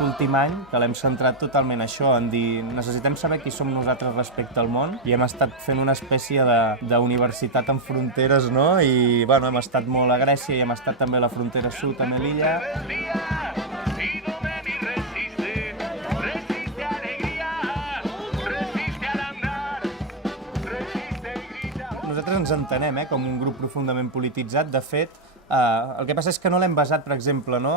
aquest últim any que l'hem centrat totalment això, en dir necessitem saber qui som nosaltres respecte al món i hem estat fent una espècie d'universitat amb fronteres, no? I bueno, hem estat molt a Grècia i hem estat també a la frontera sud, a Melilla. Nosaltres ens entenem com un grup profundament polititzat. De fet, el que passa és que no l'hem basat, per exemple, no?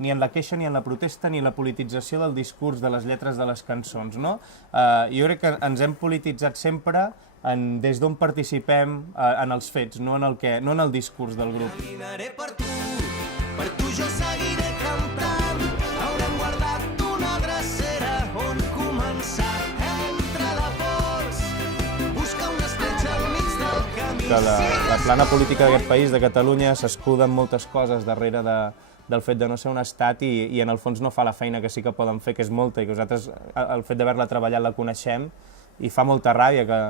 Ni en la queixa, ni en la protesta, ni en la politització del discurs, de les lletres de les cançons. No? Jo crec que ens hem polititzat sempre des d'on participem en els fets, no en el discurs del grup. Caminaré per tu jo seguiré cantant. Haurem guardat una drecera on començar. Entre la pols, buscar una escletxa al mig del camí. Que la plana política d'aquest país, de Catalunya, s'escuda en moltes coses darrere del fet de no ser un estat i en el fons no fa la feina que sí que poden fer, que és molta, i que nosaltres, el fet d'haver-la treballat, la coneixem, i fa molta ràbia que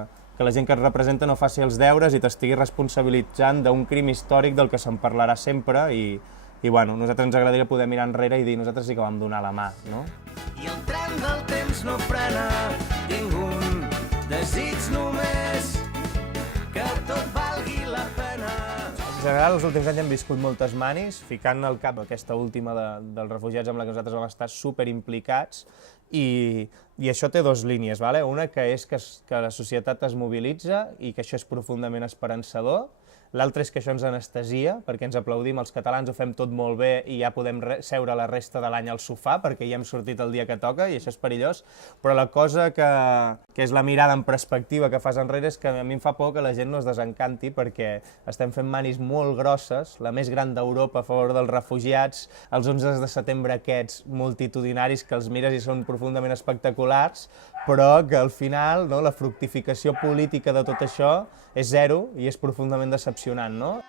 la gent que et representa no faci els deures i t'estigui responsabilitzant d'un crim històric del que se'n parlarà sempre i bueno, nosaltres ens agradaria poder mirar enrere i dir nosaltres sí que vam donar la mà, no? I el tren del temps no frena, tinc un desig només, que tot valgui la pena. En general, els últims anys hem viscut moltes manis, ficant al cap aquesta última dels refugiats amb la que nosaltres vam estar superimplicats, i això té dues línies, vale? Una que és que la societat es mobilitza i que això és profundament esperançador. L'altra és que això ens anestesia, perquè ens aplaudim, els catalans ho fem tot molt bé i ja podem seure la resta de l'any al sofà perquè ja hem sortit el dia que toca i això és perillós, però la cosa que és la mirada en perspectiva que fas enrere és que a mi em fa por que la gent no es desencanti perquè estem fent manis molt grosses, la més gran d'Europa a favor dels refugiats, els 11 de setembre aquests multitudinaris que els mires i són profundament espectaculars, però que al final la fructificació política de tot això és zero i és profundament decepcionant, no?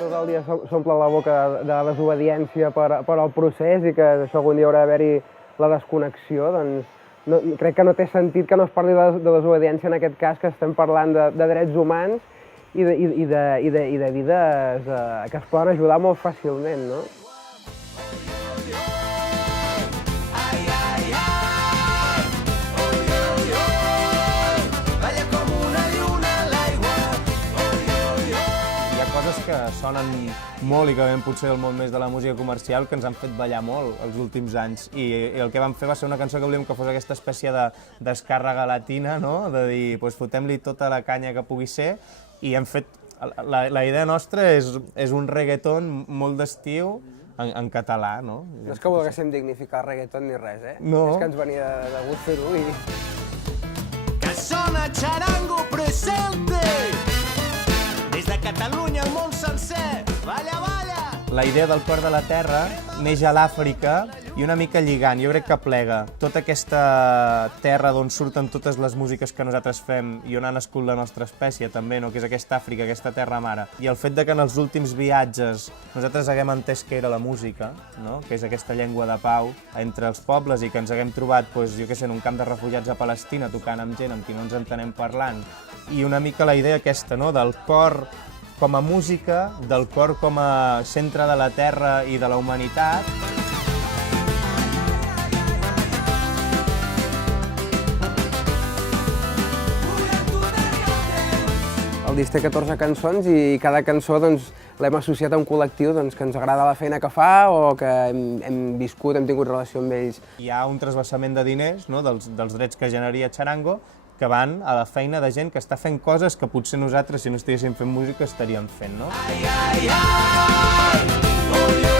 Tot el dia s'omple la boca de desobediència per al procés i que això algun dia haurà d'haver-hi la desconnexió, doncs crec que no té sentit que no es parli de desobediència en aquest cas, que estem parlant de drets humans i de vides que es poden ajudar molt fàcilment, no? Que sonen molt i que ven potser del món més de la música comercial que ens han fet ballar molt els últims anys i el que vam fer va ser una cançó que volíem que fos aquesta espècie de descàrrega latina, no? De dir, doncs fotem-li tota la canya que pugui ser i hem fet, la idea nostra és un reggaeton molt d'estiu en català, no? No és que volguéssim dignificar reggaeton ni res, No. És que ens venia de gust fer-ho i... Que sona charango presente. Des de Catalunya al món sencer, balla, balla! La idea del cor de la terra neix a l'Àfrica i una mica lligant, jo crec que plega. Tota aquesta terra d'on surten totes les músiques que nosaltres fem i on ha nascut la nostra espècie també, no? Que és aquesta Àfrica, aquesta terra mare. I el fet de que en els últims viatges nosaltres haguem entès que era la música, no? Que és aquesta llengua de pau entre els pobles i que ens haguem trobat, doncs, jo què sé, en un camp de refugiats a Palestina tocant amb gent amb qui no ens entenem parlant. I una mica la idea aquesta, no? Del cor com a música, del cor com a centre de la terra i de la humanitat. El disc té 14 cançons i cada cançó l'hem associat a un col·lectiu que ens agrada la feina que fa o que hem viscut, hem tingut relació amb ells. Hi ha un trasbassament de diners, no? dels drets que generaria Charango, que van a la feina de gent que està fent coses que potser nosaltres, si no estiguéssim fent música, estaríem fent, no? Ai, ai, ai!